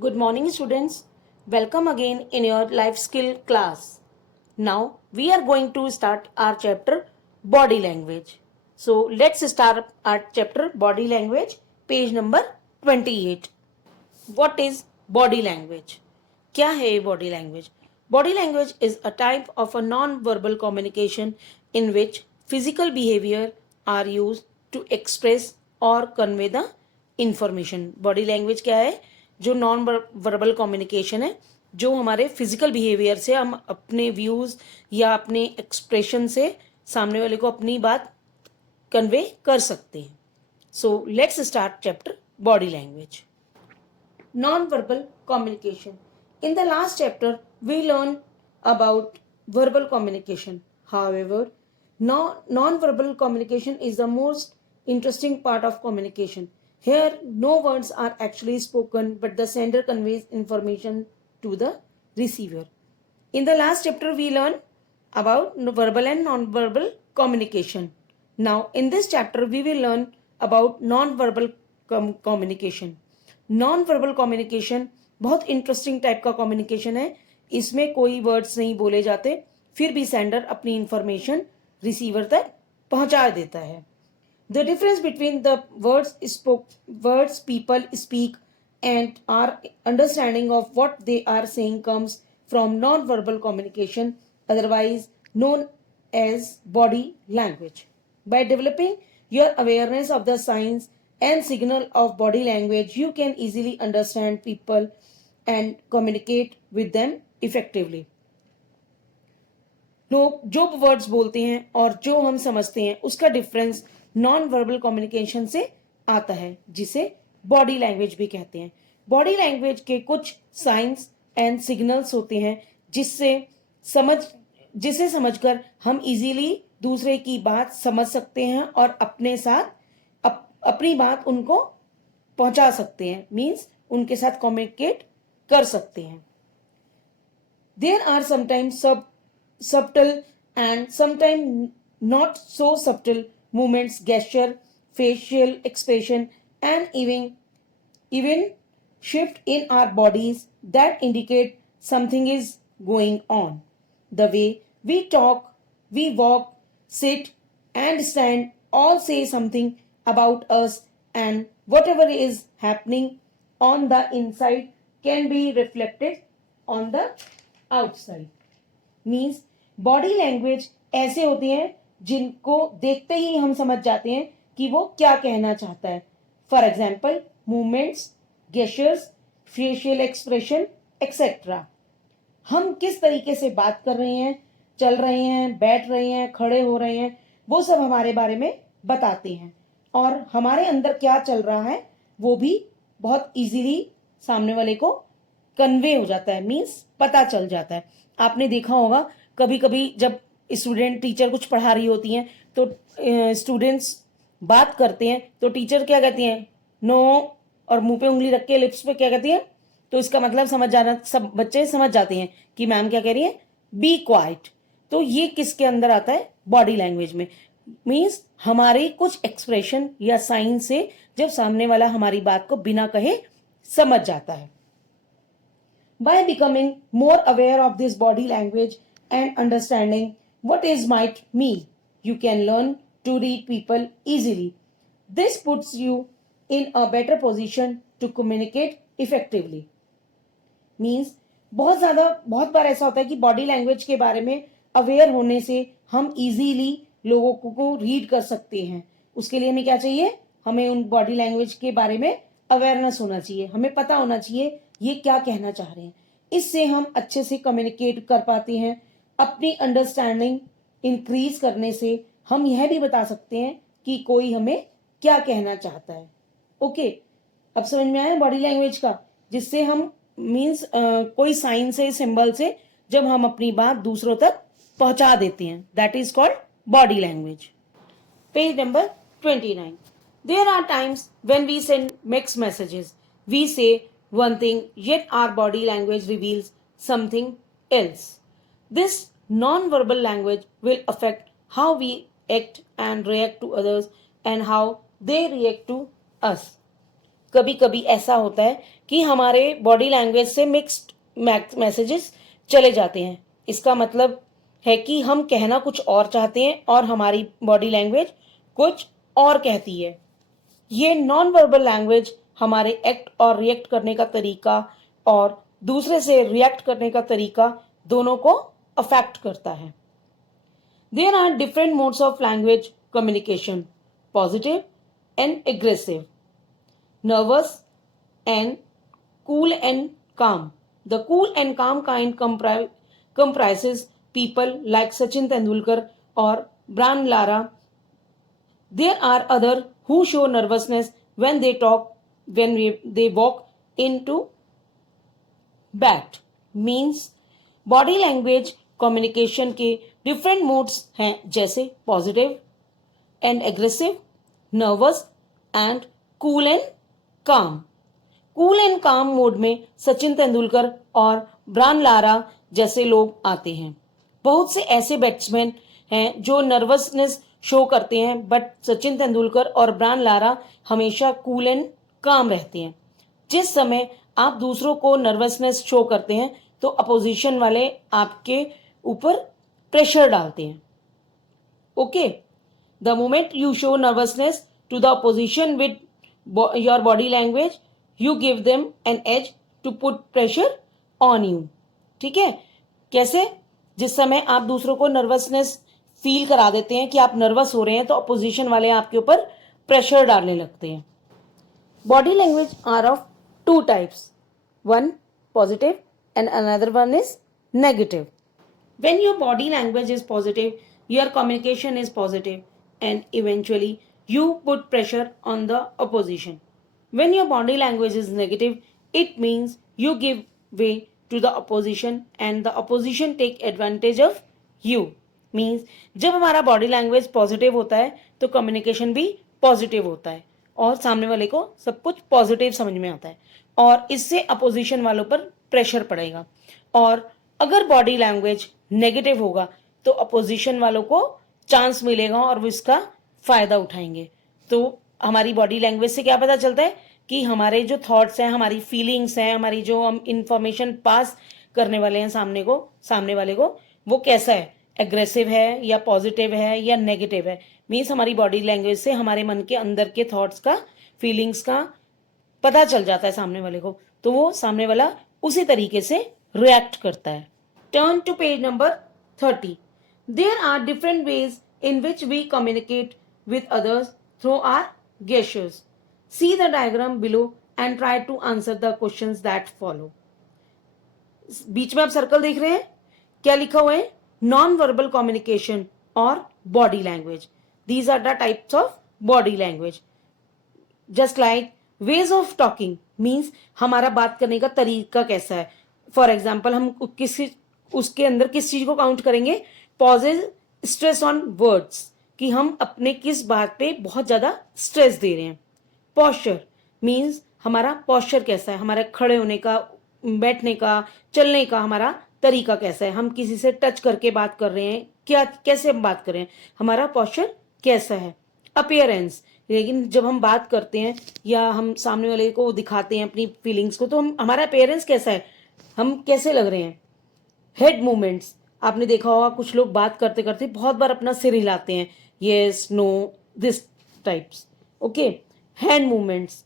Good morning, students. Welcome again in your life skill class. Now we are going to start our chapter body language. So let's start our chapter body language, page number 28. What is body language? क्या है ये body language? Body language is a type of a non-verbal communication in which physical behavior are used to express or convey the information. Body language क्या है? जो non verbal communication है, जो हमारे physical behaviour से हम अपने व्यूज या अपने एक्सप्रेशन से सामने वाले को अपनी बात कन्वे कर सकते हैं. So let's start chapter body language. Non-verbal communication. In the last chapter, we learned about verbal communication. However, non-verbal communication is the most interesting part of communication. Here, no words are actually spoken, but the sender conveys information to the receiver. In the last chapter, we learned about verbal and non-verbal communication. Now, in this chapter, we will learn about non-verbal communication. Non verbal communication बहुत interesting type का communication है. इसमें कोई words नहीं बोले जाते, फिर भी सेंडर अपनी इंफॉर्मेशन रिसीवर तक पहुंचा देता है. The difference between the words people speak and our understanding of what they are saying comes from non verbal communication, otherwise known as body language. By developing your awareness of the science and signal of body language, you can easily understand people and communicate with them effectively. लोग जो words बोलते हैं और जो हम समझते हैं उसका डिफरेंस नॉन वर्बल कम्युनिकेशन से आता है, जिसे बॉडी लैंग्वेज भी कहते हैं. बॉडी लैंग्वेज के कुछ साइंस एंड सिग्नल्स होते हैं जिसे समझकर हम इजीली दूसरे की बात समझ सकते हैं और अपने साथ अपनी बात उनको पहुंचा सकते हैं, मीन्स उनके साथ कम्युनिकेट कर सकते हैं. There are sometimes subtle and sometimes not so subtle movements, gesture, facial expression, and even shift in our bodies that indicate something is going on. The way we talk, we walk, sit, and stand all say something about us, and whatever is happening on the inside can be reflected on the outside. Means body language ऐसे होते हैं जिनको देखते ही हम समझ जाते हैं कि वो क्या कहना चाहता है. For example, movements, gestures, facial expression etcetera. हम किस तरीके से बात कर रहे हैं, चल रहे हैं, बैठ रहे हैं, खड़े हो रहे हैं, वो सब हमारे बारे में बताते हैं. और हमारे अंदर क्या चल रहा है वो भी बहुत इजीली सामने वाले को कन्वे हो जाता है, मीन्स पता चल जाता है. आपने देखा होगा कभी कभी जब स्टूडेंट टीचर कुछ पढ़ा रही होती हैं तो स्टूडेंट्स बात करते हैं तो टीचर क्या कहती हैं, नो, और मुंह पे उंगली रख के लिप्स पे क्या कहती है, तो इसका मतलब समझ जाना, सब बच्चे समझ जाते हैं कि मैम क्या कह रही है, बी क्वाइट. तो ये किसके अंदर आता है, बॉडी लैंग्वेज में. मीन्स हमारे कुछ एक्सप्रेशन या साइन से जब सामने वाला हमारी बात को बिना कहे समझ जाता है. By becoming more aware of this body language and understanding what is might mean, you can learn to read people easily. This puts you in a better position to communicate effectively. Means बहुत बार ऐसा होता है कि body language के बारे में aware होने से हम इजीली लोगों को रीड कर सकते हैं. उसके लिए हमें क्या चाहिए, हमें उन बॉडी लैंग्वेज के बारे में अवेयरनेस होना चाहिए, हमें पता होना चाहिए ये क्या कहना चाह रहे हैं. इससे हम अच्छे से कम्युनिकेट कर पाते हैं. अपनी अंडरस्टैंडिंग इंक्रीज करने से हम यह भी बता सकते हैं कि कोई हमें क्या कहना चाहता है. ओके, अब समझ में आया बॉडी लैंग्वेज का, जिससे हम मीन्स कोई साइन से, सिंबल से जब हम अपनी बात दूसरों तक पहुंचा देते हैं, that is called body language. Page number 29. There are times when we send mixed messages. We say one thing, yet our body language reveals something else. This non-verbal language will affect how we act and react to others and how they react to us. कभी कभी ऐसा होता है कि हमारे body language से mixed messages चले जाते हैं। इसका मतलब है कि हम कहना कुछ और चाहते हैं और हमारी बॉडी लैंग्वेज कुछ और कहती है। ये नॉन वर्बल लैंग्वेज हमारे एक्ट और रिएक्ट करने का तरीका और दूसरे से रिएक्ट करने का तरीका दोनों को अफेक्ट करता है। There are different modes of language communication, positive and aggressive, nervous and cool and calm. The cool and calm kind comprises people like Sachin Tendulkar or Brian Lara. There are others who show nervousness when they talk, when they walk into bat. Means body language communication के different modes हैं, जैसे positive and aggressive, nervous and cool and काम। Cool and काम mode में सचिन तेंदुलकर और Brian Lara जैसे लोग आते हैं। बहुत से ऐसे बैट्समैन हैं जो नर्वसनेस शो करते हैं, बट सचिन तेंदुलकर और ब्रायन लारा हमेशा कूल एंड काम रहते हैं। जिस समय आप दूसरों को नर्वसनेस शो करते हैं तो अपोजिशन वाले आपके ऊपर प्रेशर डालते हैं। Okay, the moment you show nervousness to the opposition with your body language, you give them an edge to put pressure on you. ठीक है, कैसे? जिस समय आप दूसरों को नर्वसनेस फील करा देते हैं कि आप नर्वस हो रहे हैं तो अपोजिशन वाले आपके ऊपर प्रेशर डालने लगते हैं। Body language are of two types, one positive and another one is negative. When your body language is positive, your communication is positive and eventually you put pressure on the opposition. When your body language is negative, it means you give way to the opposition and the opposition take advantage of you. Means जब हमारा body language positive होता है तो communication भी positive होता है और सामने वाले को सब कुछ पॉजिटिव समझ में आता है और इससे अपोजिशन वालों पर प्रेशर पड़ेगा। और अगर बॉडी लैंग्वेज नेगेटिव होगा तो अपोजिशन वालों को चांस मिलेगा और वो इसका फायदा उठाएंगे। तो हमारी बॉडी लैंग्वेज से क्या पता चलता है कि हमारे जो थॉट्स हैं, हमारी फीलिंग्स हैं, हमारी जो हम इंफॉर्मेशन पास करने वाले हैं सामने वाले को, वो कैसा है, एग्रेसिव है या पॉजिटिव है या नेगेटिव है। मीन्स हमारी बॉडी लैंग्वेज से हमारे मन के अंदर के थॉट्स का, फीलिंग्स का पता चल जाता है सामने वाले को, तो वो सामने वाला उसी तरीके से रिएक्ट करता है। Turn to page number 30। There are different ways in which we communicate with others through our gestures. See the diagram below and try to answer the questions that follow. बीच में आप सर्कल देख रहे हैं, क्या लिखा हुआ है? नॉन वर्बल कम्युनिकेशन और body language. These are the types of body language. Just like ways of talking means हमारा बात करने का तरीका कैसा है। फॉर एग्जाम्पल हम उसके अंदर किस चीज को काउंट करेंगे? पॉजेज, स्ट्रेस ऑन वर्ड्स, कि हम अपने किस बात पे बहुत ज्यादा स्ट्रेस दे रहे हैं। पॉस्चर मीन्स हमारा पॉस्चर कैसा है, हमारे खड़े होने का, बैठने का, चलने का हमारा तरीका कैसा है, हम किसी से टच करके बात कर रहे हैं, क्या कैसे हम बात कर रहे हैं, हमारा पॉस्चर कैसा है। अपीयरेंस, लेकिन जब हम बात करते हैं या हम सामने वाले को दिखाते हैं अपनी फीलिंग्स को, तो हमारा अपीयरेंस कैसा है, हम कैसे लग रहे हैं। हेड मूवमेंट्स, आपने देखा होगा कुछ लोग बात करते करते बहुत बार अपना सिर हिलाते हैं, yes, no, this types. Okay, hand movements,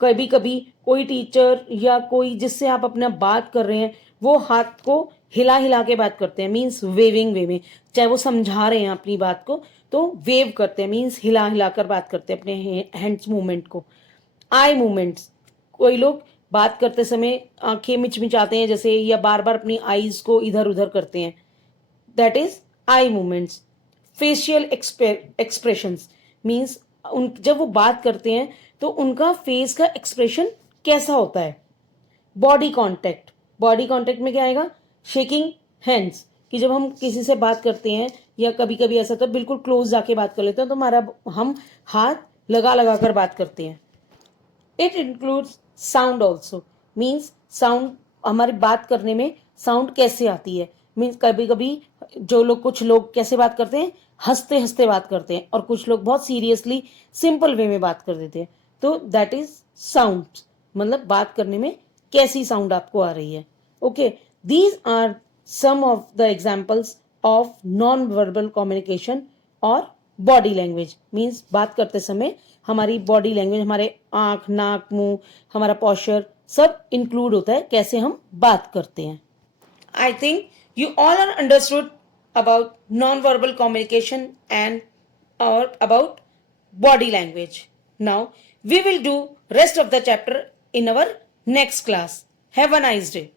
कभी कभी कोई टीचर या कोई जिससे आप अपना बात कर रहे हैं वो हाथ को हिला हिला के बात करते हैं, मीन्स वेविंग, चाहे वो समझा रहे हैं अपनी बात को तो वेव करते हैं, मीन्स हिला हिला कर बात करते हैं अपने हैंड्स मूवमेंट को। आई मूवमेंट्स, कोई लोग बात करते समय आंखें मिचमिचाते हैं जैसे, या बार बार अपनी आईज को इधर उधर करते हैं, that is eye movements. Facial expressions means जब वो बात करते हैं तो उनका फेस का एक्सप्रेशन कैसा होता है। बॉडी कॉन्टेक्ट में क्या आएगा? शेकिंग हैंड्स, कि जब हम किसी से बात करते हैं या कभी कभी ऐसा तो बिल्कुल क्लोज जाके बात कर लेते हैं तो हम हाथ लगा कर बात करते हैं। It includes sound also, means sound, हमारी बात करने में साउंड कैसे आती है। मीन्स कभी कभी कुछ लोग कैसे बात करते हैं, हंसते हंसते बात करते हैं, और कुछ लोग बहुत सीरियसली सिंपल वे में बात कर देते हैं, तो दैट इज साउंड। मतलब बात करने में कैसी साउंड आपको आ रही है. Okay, these are some of the examples of non verbal communication और बॉडी लैंग्वेज. मीन्स बात करते समय हमारी बॉडी लैंग्वेज, हमारे आंख, नाक, मुंह, हमारा पॉस्चर सब इंक्लूड होता है कैसे हम बात करते हैं. I think you all are understood about non-verbal communication and or about body language. Now we will do rest of the chapter in our next class. Have a nice day.